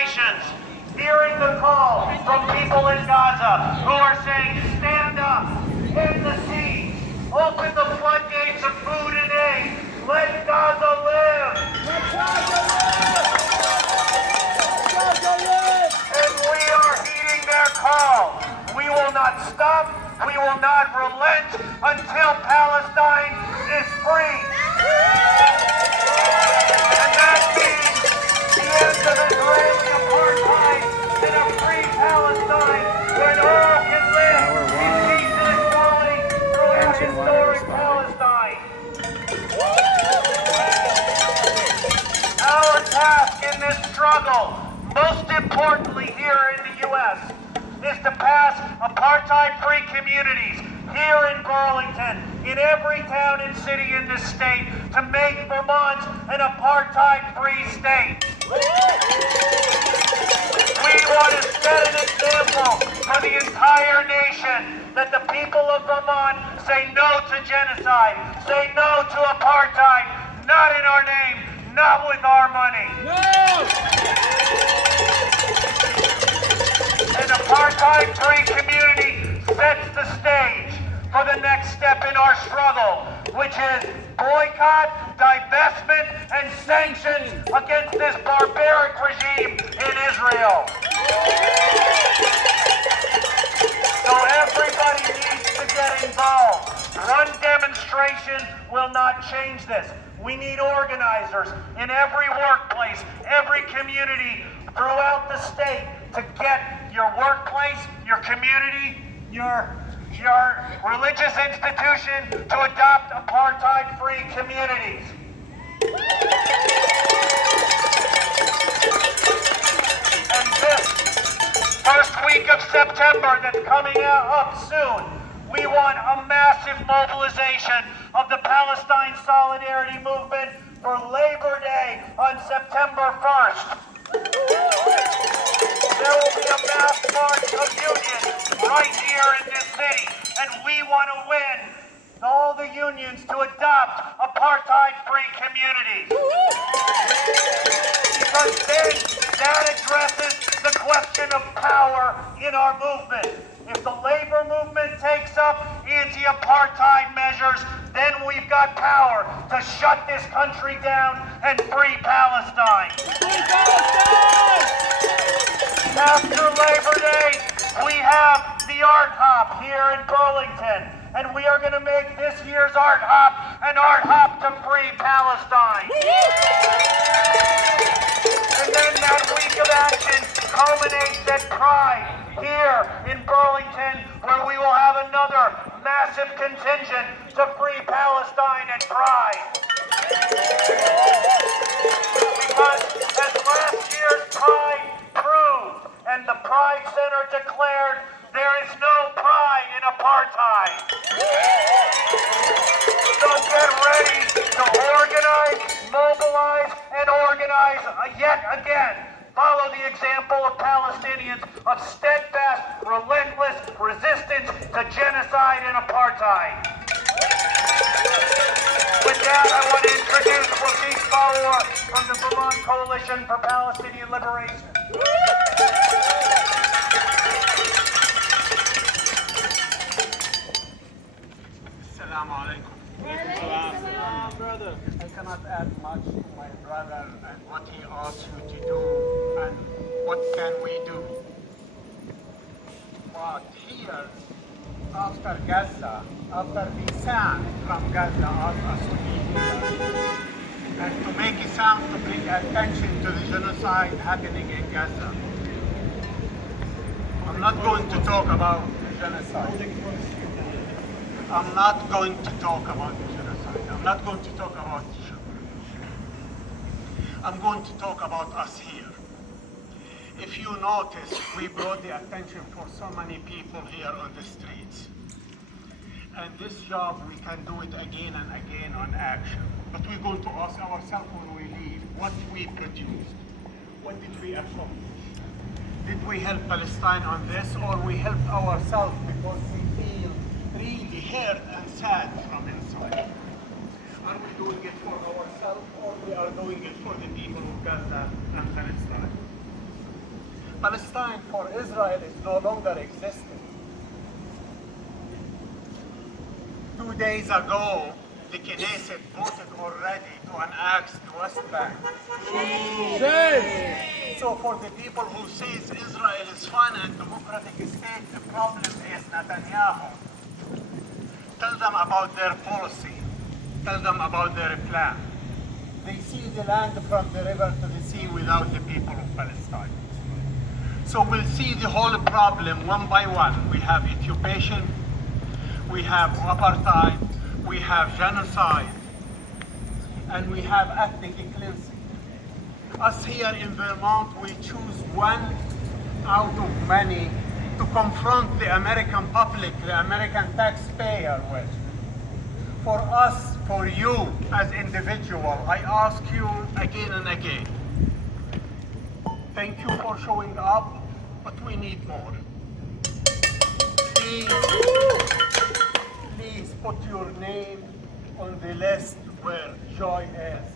demonstrations, hearing the call from people in Gaza who are saying, stand up, end the siege, open the floodgates of food and aid, let Gaza live. Let Gaza live! Let Gaza live! And we are heeding their call. We will not stop, we will not relent until Palestine is free. And that means the end of Israeli apartheid and a free Palestine when all can live in peace and equality throughout historic Palestine. Our task in this struggle, most importantly here in the U.S., is to pass apartheid-free communities here in Burlington, in every town and city in this state, to make Vermont an apartheid-free state. We want to set an example for the entire nation that the people of Vermont say no to genocide, say no to apartheid, not in our name, not with our money. No! An apartheid-free community sets the stage for the next step in our struggle, which is boycott, divestment, and sanctions against this barbaric regime in Israel. So everybody needs to get involved. One demonstration will not change this. We need organizers in every workplace, every community throughout the state to get your workplace, your community, your religious institution to adopt apartheid-free communities. And this first week of September that's coming up soon, we want a massive mobilization of the Palestine Solidarity Movement for Labor Day on September 1st. There will be a mass march of unions right here in this city, and we want to win all the unions to adopt apartheid-free communities. Because then that addresses the question of power in our movement. If the labor movement takes up anti-apartheid measures, then we've got power to shut this country down and free Palestine. Free Palestine! After Labor Day, we have the Art Hop here in Burlington, and we are going to make this year's Art Hop an Art Hop to free Palestine. And then that week of action culminates at Pride here in Burlington, where we will have another massive contingent to free Palestine at Pride. Because as last year's Pride proved, and the Pride Center declared, there is no pride in apartheid. So get ready to organize, mobilize, and organize yet again. Follow the example of Palestinians of steadfast, relentless resistance to genocide and apartheid. With that, I want to introduce Wafik Fawar from the Vermont Coalition for Palestinian Liberation. Assalamu alaikum. Brother. I cannot add much to my brother and what he asked you to do and what can we do. But here, after Gaza, after the sound from Gaza asked us to be here and to make a sound to bring attention to the genocide happening in Gaza. I'm not going to talk about the genocide. I'm not going to talk about the genocide. I'm not going to talk about Israel. I'm going to talk about us here. If you notice, we brought the attention for so many people here on the streets. And this job, we can do it again and again on action. But we're going to ask ourselves when we leave, what we produced. What did we accomplish? Did we help Palestine on this, or we helped ourselves because we feel really hurt and sad from inside? Are we doing it for ourselves, or we are doing it for the people of Gaza and Palestine? Palestine for Israel is no longer existing. 2 days ago, the Knesset voted already to annex the West Bank. Shame. So for the people who says Israel is fine and democratic state, the problem is Netanyahu. Tell them about their policy. Tell them about their plan. They see the land from the river to the sea without the people of Palestine. So we'll see the whole problem one by one. We have occupation, we have apartheid, we have genocide, and we have ethnic cleansing. Us here in Vermont, we choose one out of many to confront the American public, the American taxpayer with. For us, for you as individual, I ask you again and again, thank you for showing up, but we need more. Please put your name on the list where joy is.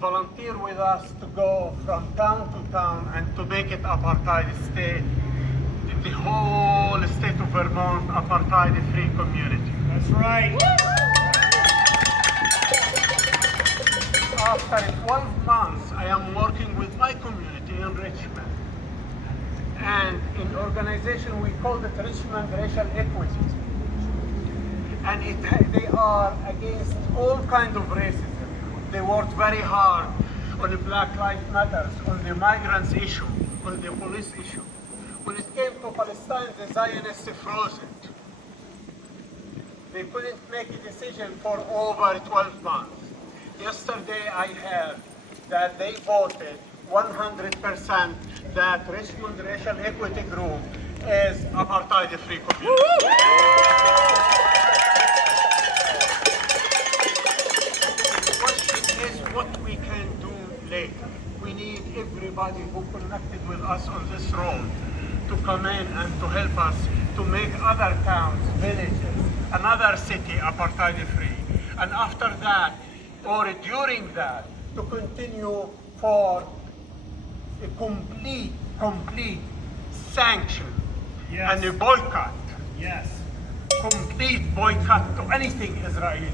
Volunteer with us to go from town to town and to make it apartheid state, the whole state of Vermont apartheid-free community. That's right. After 12 months, I am working with my community in Richmond. And in organization, we call it Richmond Racial Equity. And they are against all kinds of racism. They worked very hard on the Black Lives Matter, on the migrants issue, on the police issue. When it came to Palestine, the Zionists froze it. They couldn't make a decision for over 12 months. Yesterday I heard that they voted 100% that Richmond Racial Equity Group is apartheid-free community. The question is what we can do later. We need everybody who connected with us on this road to come in and to help us to make other towns, villages, another city apartheid-free. And after that, or during that, to continue for a complete sanction and a boycott. Yes. Complete boycott to anything Israeli.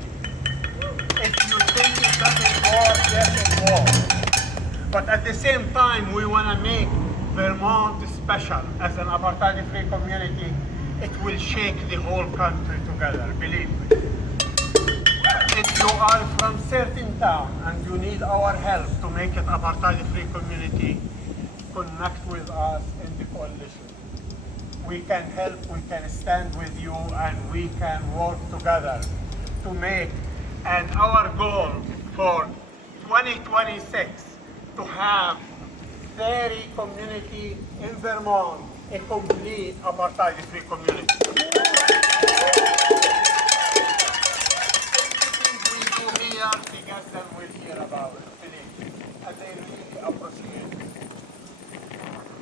If you think it doesn't work, yes it works. But at the same time, we want to make Vermont special as an apartheid-free community. It will shake the whole country together, believe me. If you are from certain town and you need our help to make it apartheid-free community, connect with us in the coalition. We can help, we can stand with you, and we can work together to make, and our goal for 2026 to have 30 community in Vermont, a complete apartheid-free community. The guests will hear about it, believe me, and they really appreciate it.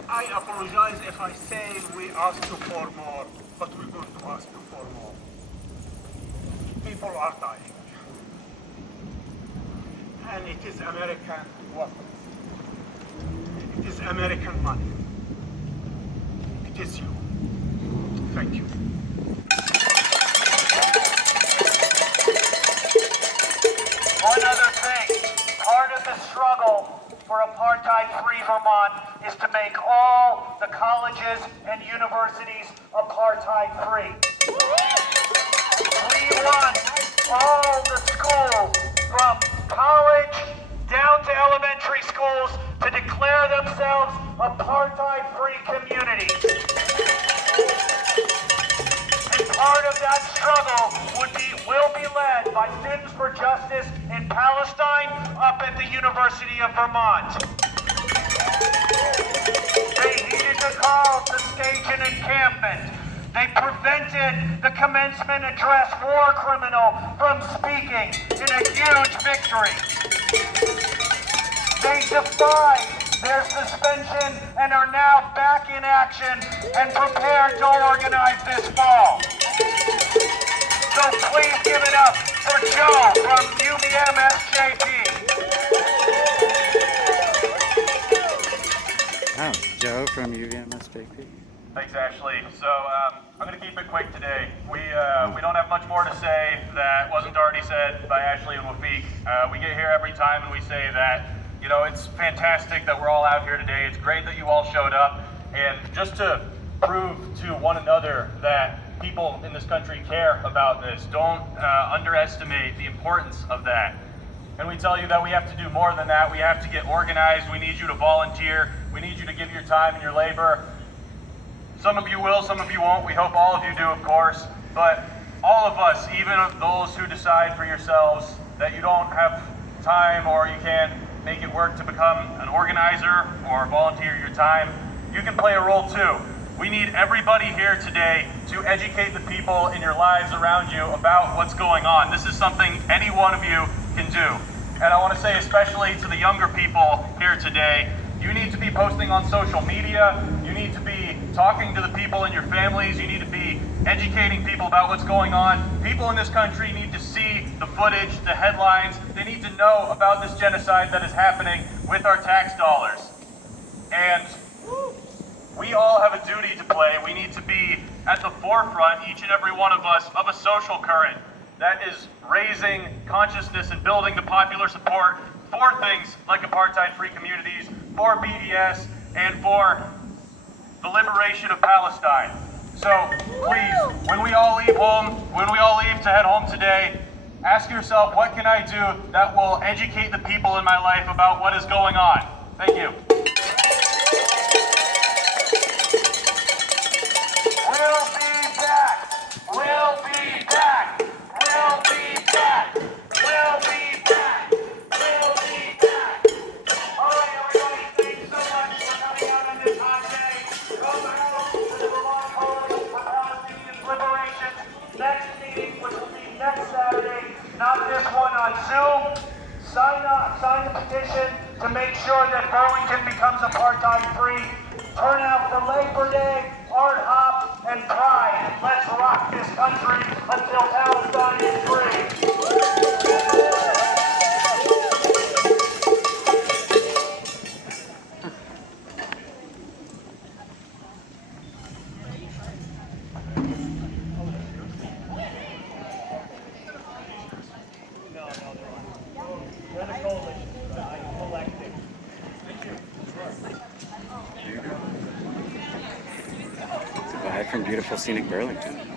I apologize if I say we ask you for more, but we're going to ask you for more. People are dying. And it is American weapons. It is American money. It is you. Thank you. One other thing, part of the struggle for apartheid-free Vermont is to make all the colleges and universities apartheid-free. We want all the schools, from college down to elementary schools, to declare themselves apartheid-free communities. And part of that struggle will be led by Students for Justice in Palestine up at the University of Vermont. They heeded the call to stage an encampment. They prevented the commencement address war criminal from speaking in a huge victory. They defied their suspension and are now back in action and prepared to organize this fall. So please give it up for Joe from UVM SJP. Oh, Joe from from UVMS-JP. Thanks, Ashley. So I'm going to keep it quick today. We don't have much more to say that wasn't already said by Ashley and Wafiq. We get here every time and we say that, you know, it's fantastic that we're all out here today. It's great that you all showed up. And just to prove to one another that people in this country care about this, don't underestimate the importance of that. And we tell you that we have to do more than that. We have to get organized. We need you to volunteer. We need you to give your time and your labor. Some of you will, some of you won't. We hope all of you do, of course. But all of us, even those who decide for yourselves that you don't have time or you can't make it work to become an organizer or volunteer your time, you can play a role too. We need everybody here today to educate the people in your lives around you about what's going on. This is something any one of you can do. And I want to say especially to the younger people here today, you need to be posting on social media. You need to be talking to the people in your families. You need to be educating people about what's going on. People in this country need to see the footage, the headlines. They need to know about this genocide that is happening with our tax dollars. And we all have a duty to play. We need to be at the forefront, each and every one of us, of a social current that is raising consciousness and building the popular support for things like apartheid-free communities, for BDS, and for the liberation of Palestine. So please, when we all leave home, when we all leave to head home today, ask yourself, what can I do that will educate the people in my life about what is going on? Thank you. We'll be back. We'll be back. We'll be back. We'll be back. We'll be back. All right, everybody, thanks so much for coming out on this hot day. Come out to the Vermont Coalition for Palestinian Liberation. Next meeting, which will be next Saturday, not this one on Zoom. Sign the petition to make sure that Burlington becomes apartheid-free. Turn out for Labor Day, Art Hop, and Pride. Let's rock this country until Palestine is free. They're the coalition, collective. Goodbye from beautiful scenic Burlington.